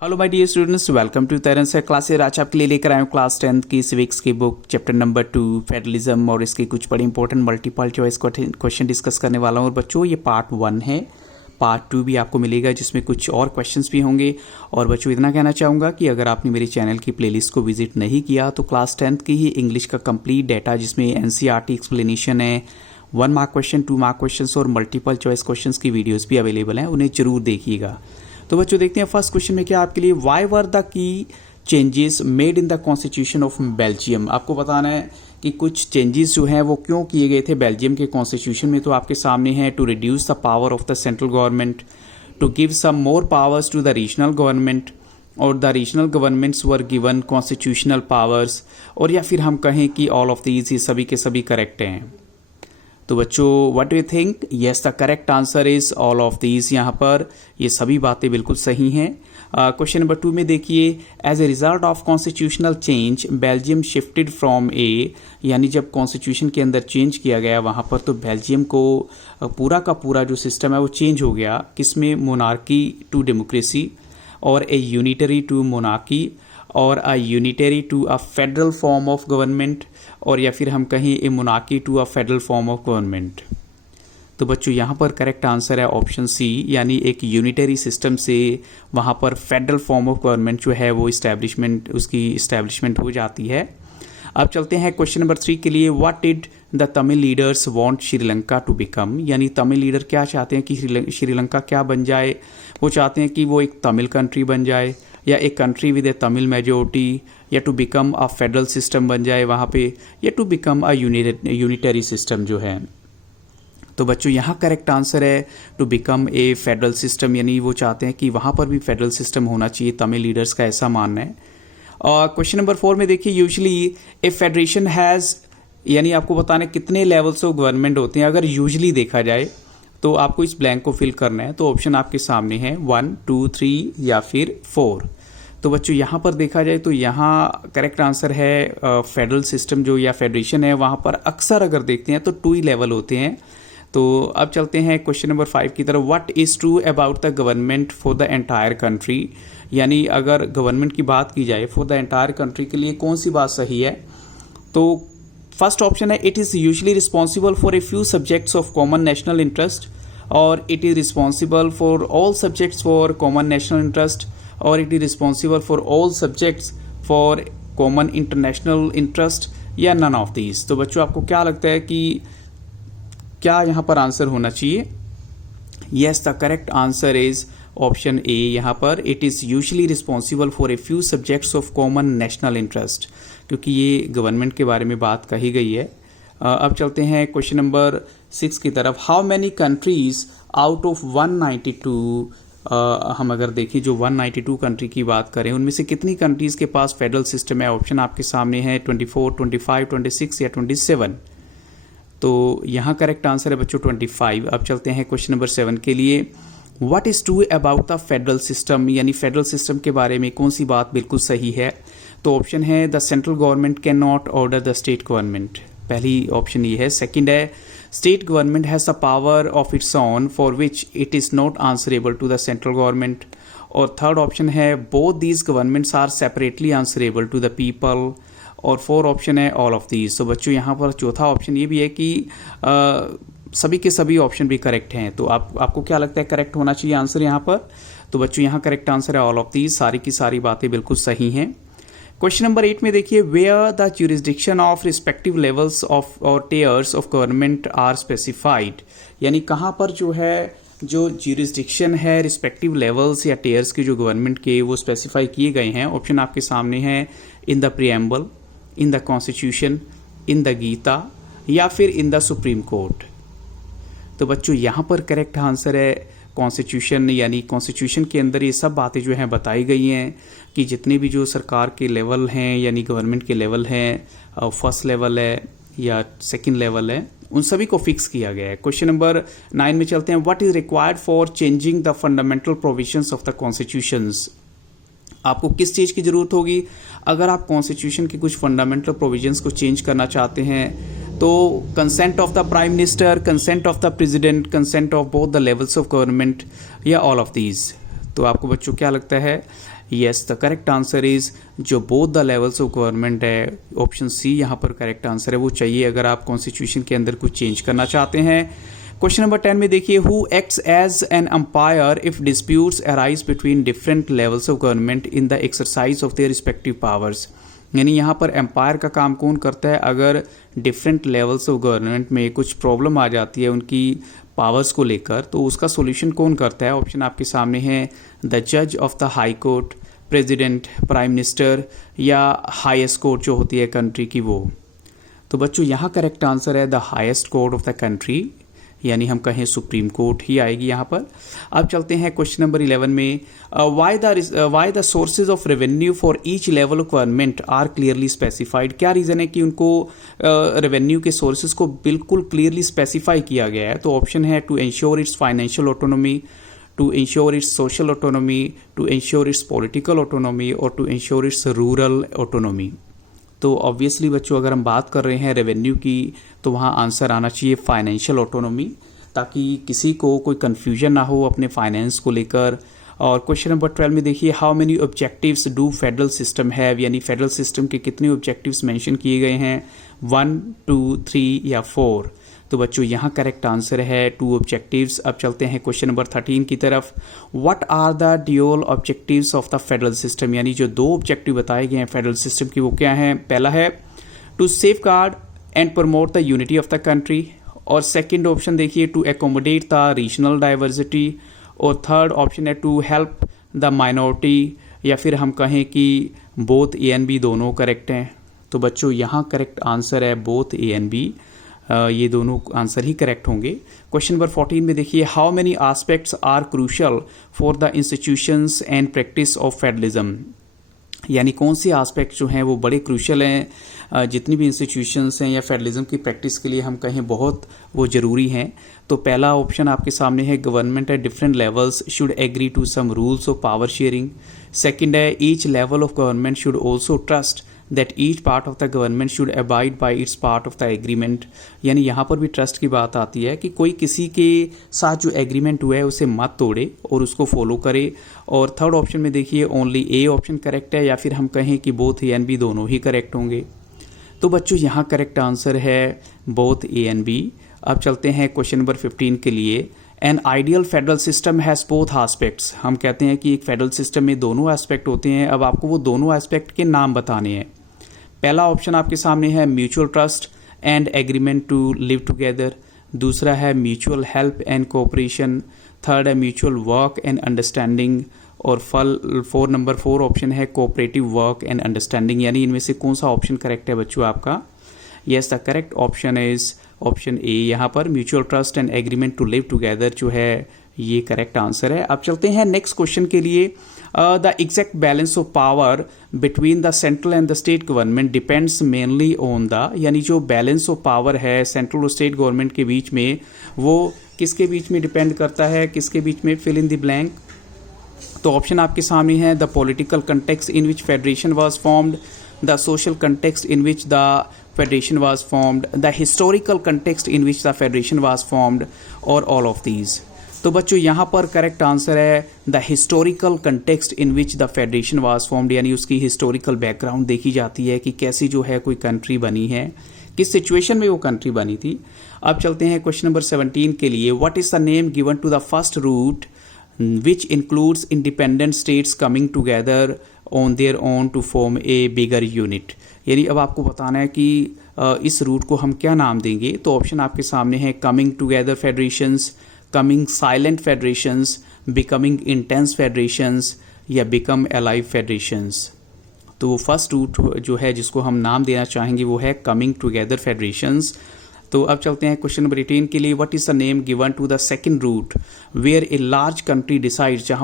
Hello my dear students, welcome to तरंस classes. आज आपके लिए लेकर आया हूँ क्लास 10th की सिविक्स की बुक चैप्टर नंबर 2 फेडरलिज्म और इसके कुछ बड़े important multiple choice question discuss करने वाला हूँ। और बच्चों, ये पार्ट 1 है, पार्ट 2 भी आपको मिलेगा जिसमें कुछ और क्वेश्चंस भी होंगे। और बच्चों, इतना कहना चाहूँगा कि अगर आपने मेरे चैनल की प्लेलिस्ट को विजिट नहीं किया तो क्लास 10th की ही इंग्लिश का कंप्लीट डाटा जिसमें एनसीईआरटी एक्सप्लेनेशन है, 1 मार्क क्वेश्चन, 2 मार्क क्वेश्चन और मल्टीपल चॉइस क्वेश्चन की वीडियोज़ भी अवेलेबल हैं, उन्हें जरूर देखिएगा। तो बच्चों देखते हैं फर्स्ट क्वेश्चन में क्या आपके लिए, why were the key changes made in the constitution of Belgium. आपको बताना है कि कुछ चेंजेस जो हैं वो क्यों किए गए थे बेल्जियम के कॉन्स्टिट्यूशन में। तो आपके सामने है, to reduce the power of the central government, to give some more powers to the regional government, और the regional governments were given constitutional powers, और या फिर हम कहें कि ऑल ऑफ दीज, ये सभी के सभी करेक्ट हैं। तो बच्चों, what do you think? Yes, the correct answer is all of these. यहाँ पर ये सभी बातें बिल्कुल सही हैं। क्वेश्चन नंबर 2 में देखिए, as a result of constitutional change Belgium shifted from a, यानी जब कॉन्स्टिट्यूशन के अंदर चेंज किया गया वहाँ पर, तो बेल्जियम को पूरा का पूरा जो सिस्टम है वो चेंज हो गया। किसमें? मोनार्की टू डेमोक्रेसी, और ए यूनिटरी टू मोनार्की, और a unitary to a federal form of government, और या फिर हम कहें a monarchy to a federal form of government. तो बच्चों, यहाँ पर करेक्ट आंसर है ऑप्शन सी, यानी एक यूनिटरी सिस्टम से वहाँ पर फेडरल फॉर्म ऑफ गवर्नमेंट जो है वो उसकी इस्टेब्लिशमेंट हो जाती है। अब चलते हैं क्वेश्चन नंबर 3 के लिए, what did the Tamil leaders want Sri Lanka to become, यानी तमिल लीडर क्या चाहते हैं कि श्रीलंका क्या बन जाए। वो चाहते हैं कि वो एक तमिल कंट्री बन जाए, या एक country with a Tamil majority, या to become a federal system बन जाए वहाँ पे, या to become a unitary system जो है। तो बच्चों, यहाँ करेक्ट आंसर है to become a federal system, यानी वो चाहते हैं कि वहाँ पर भी फेडरल सिस्टम होना चाहिए, तमिल लीडर्स का ऐसा मानना है। और क्वेश्चन नंबर 4 में देखिए, यूजुअली ए फेडरेशन हैज़, यानी आपको बताना है कितने लेवल्स ऑफ गवर्नमेंट होते हैं। अगर यूजुअली देखा जाए तो आपको इस ब्लैंक को फिल करना है। तो ऑप्शन आपके सामने है 1, 2, 3 या फिर 4। तो बच्चों, यहाँ पर देखा जाए तो यहाँ करेक्ट आंसर है फेडरल सिस्टम जो या फेडरेशन है, वहाँ पर अक्सर अगर देखते हैं तो 2 ही लेवल होते हैं। तो अब चलते हैं क्वेश्चन नंबर 5 की तरफ, what is true about the government for the entire country, यानी अगर गवर्नमेंट की बात की जाए फॉर द एंटायर कंट्री के लिए कौन सी बात सही है। तो फर्स्ट ऑप्शन है, it is usually responsible for a few subjects of common national interest, और it is responsible for all subjects for common national interest, और it is responsible for all subjects for common international interest, या none of these. तो बच्चों, आपको क्या लगता है कि क्या यहाँ पर आंसर होना चाहिए? Yes, the correct answer is option A. यहाँ पर it is usually responsible for a few subjects of common national interest, क्योंकि ये गवर्नमेंट के बारे में बात कही गई है। अब चलते हैं क्वेश्चन नंबर 6 की तरफ, how many countries out of 192, हम अगर देखें जो 192 कंट्री की बात करें, उनमें से कितनी कंट्रीज़ के पास फेडरल सिस्टम है। ऑप्शन आपके सामने है 24, 25, 26 या 27। तो यहाँ करेक्ट आंसर है बच्चों 25। अब चलते हैं क्वेश्चन नंबर 7 के लिए, what is true about the federal system, यानी फेडरल सिस्टम के बारे में कौन सी बात बिल्कुल सही है। तो ऑप्शन है, the central government can not order the state government, पहली ऑप्शन ये है। सेकंड है, state government has the power of its own for which it is not answerable to the central government, और थर्ड ऑप्शन है, both these governments are separately answerable to the people, और fourth option है all of these. तो बच्चों, यहाँ पर चौथा option ये भी है कि सभी के सभी ऑप्शन भी करेक्ट हैं। तो आपको क्या लगता है करेक्ट होना चाहिए आंसर यहाँ पर? तो बच्चों, यहाँ करेक्ट आंसर है ऑल ऑफ दीज, सारी की सारी बातें बिल्कुल सही हैं। क्वेश्चन नंबर 8 में देखिए, where the jurisdiction of respective levels of और tiers of government are specified, यानी कहाँ पर जो है जो ज्यूरिसडिक्शन है रिस्पेक्टिव लेवल्स या टेयर्स के जो गवर्नमेंट के वो स्पेसिफाई किए गए हैं। ऑप्शन आपके सामने है, in the preamble, in the constitution, in the Gita, या फिर इन द सुप्रीम कोर्ट। तो बच्चों, यहाँ पर करेक्ट आंसर है कॉन्स्टिट्यूशन, यानी कॉन्स्टिट्यूशन के अंदर ये सब बातें जो हैं बताई गई हैं कि जितने भी जो सरकार के लेवल हैं यानी गवर्नमेंट के लेवल हैं, फर्स्ट लेवल है या सेकंड लेवल है, उन सभी को फिक्स किया गया है। क्वेश्चन नंबर 9 में चलते हैं, what is required for changing the fundamental provisions of the constitutions, आपको किस चीज़ की ज़रूरत होगी अगर आप कॉन्स्टिट्यूशन के कुछ फंडामेंटल प्रोविजंस को चेंज करना चाहते हैं। तो consent of the prime minister, consent of the president, consent of both the levels of government, या ऑल ऑफ दीज। तो आपको बच्चों क्या लगता है? Yes, the correct answer is जो both the levels of government है, ऑप्शन सी यहाँ पर करेक्ट आंसर है, वो चाहिए अगर आप कॉन्स्टिट्यूशन के अंदर कुछ चेंज करना चाहते हैं। क्वेश्चन नंबर 10 में देखिए, who acts as an umpire if disputes arise between different levels of government in the exercise of their respective powers. यानी यहाँ पर एम्पायर का काम कौन करता है, अगर डिफरेंट लेवल्स ऑफ गवर्नमेंट में कुछ प्रॉब्लम आ जाती है उनकी पावर्स को लेकर, तो उसका सॉल्यूशन कौन करता है। ऑप्शन आपके सामने है, द जज of the high court, president, prime minister, या हाईएस्ट कोर्ट जो होती है कंट्री की वो। तो बच्चों यहाँ करेक्ट आंसर है the highest court of the country, यानी हम कहें सुप्रीम कोर्ट ही आएगी यहाँ पर। अब चलते हैं क्वेश्चन नंबर 11 में, why the sources of revenue for each level of government are clearly specified. क्या रीज़न है कि उनको रेवेन्यू के सोर्सेज को बिल्कुल क्लियरली स्पेसिफाई किया गया है। तो ऑप्शन है, to ensure its financial autonomy, to ensure its social autonomy, to ensure its political autonomy, और to ensure its rural autonomy. तो ऑब्वियसली बच्चों अगर हम बात कर रहे हैं रेवेन्यू की, तो वहाँ आंसर आना चाहिए फाइनेंशियल ऑटोनॉमी, ताकि किसी को कोई कन्फ्यूजन ना हो अपने फाइनेंस को लेकर। और क्वेश्चन नंबर 12 में देखिए, how many objectives do federal system have, यानी फेडरल सिस्टम के कितने ऑब्जेक्टिव्स मेंशन किए गए हैं, 1, 2, 3 या 4। तो बच्चों यहाँ करेक्ट आंसर है 2 ऑब्जेक्टिव्स। अब चलते हैं क्वेश्चन नंबर 13 की तरफ। What are the dual objectives of the federal system, यानी जो 2 ऑब्जेक्टिव बताए गए हैं फेडरल सिस्टम की वो क्या हैं। पहला है to safeguard and promote the unity of the country, और सेकंड ऑप्शन देखिए to accommodate the regional diversity, और थर्ड ऑप्शन है टू हेल्प द माइनॉरिटी, या फिर हम कहें कि बोथ ए एंड बी दोनों करेक्ट हैं। तो बच्चों यहाँ करेक्ट आंसर है बोथ ए एंड बी, ये दोनों आंसर ही करेक्ट होंगे। क्वेश्चन नंबर 14 में देखिए, how many aspects are crucial for the institutions and practice of federalism, यानी कौन से एस्पेक्ट जो हैं वो बड़े क्रूशियल हैं, जितनी भी इंस्टीट्यूशंस हैं या फेडरलिज्म की प्रैक्टिस के लिए हम कहें बहुत वो ज़रूरी हैं। तो पहला ऑप्शन आपके सामने है, government at different levels should agree to some rules of power sharing. Second है, each level of government should also trust that each part of the government should abide by its part of the agreement, यानी यहाँ पर भी trust की बात आती है कि कोई किसी के साथ जो एग्रीमेंट हुआ है उसे मत तोड़े और उसको फॉलो करे। और थर्ड ऑप्शन में देखिए ओनली ए ऑप्शन करेक्ट है, या फिर हम कहें कि बोथ ए एंड बी दोनों ही करेक्ट होंगे। तो बच्चों यहाँ करेक्ट आंसर है बोथ ए एंड बी। अब चलते हैं क्वेश्चन नंबर 15 के लिए। An ideal federal system has both aspects, हम कहते हैं कि एक फेडरल सिस्टम में दोनों एस्पेक्ट होते हैं। अब आपको वो दोनों एस्पेक्ट के नाम बताने हैं। पहला ऑप्शन आपके सामने है mutual trust and agreement to live together, दूसरा है mutual help and cooperation, third है म्यूचुअल वर्क एंड अंडरस्टैंडिंग, और नंबर 4 ऑप्शन है कोऑपरेटिव वर्क एंड अंडरस्टैंडिंग। यानी इनमें से कौन सा ऑप्शन करेक्ट है बच्चों आपका। Yes, the correct option is option A, यहाँ पर mutual trust and agreement to live together जो है ये करेक्ट आंसर है। अब चलते हैं नेक्स्ट क्वेश्चन के लिए। The exact balance of power between the central and the state government depends mainly on the, यानी जो बैलेंस ऑफ पावर है सेंट्रल और स्टेट गवर्नमेंट के बीच में, वो किसके बीच में डिपेंड करता है, किसके बीच में, फिल इन द ब्लैंक। तो ऑप्शन आपके सामने है, the political context in which federation was formed, the social context in which the federation was formed, the historical context in which the federation was formed, और all of these. तो बच्चों यहाँ पर correct answer है the historical context in which the federation was formed, यानी उसकी historical background देखी जाती है कि कैसी जो है कोई कंट्री बनी है, किस सिचुएशन में वो कंट्री बनी थी। अब चलते हैं क्वेश्चन नंबर 17 के लिए। What is the name given to the first route which includes independent states coming together on their own to form a bigger unit, यानी अब आपको बताना है कि इस रूट को हम क्या नाम देंगे। तो ऑप्शन आपके सामने है, coming together federations, coming silent federations, becoming intense federations, या बिकम अलाइव फेडरेशंस। तो फर्स्ट रूट जो है जिसको हम नाम देना चाहेंगे वो है कमिंग टुगेदर फेडरेशंस। तो अब चलते हैं क्वेश्चन नंबर 18 के लिए। What is the name given to the second route where a large country decides, जहां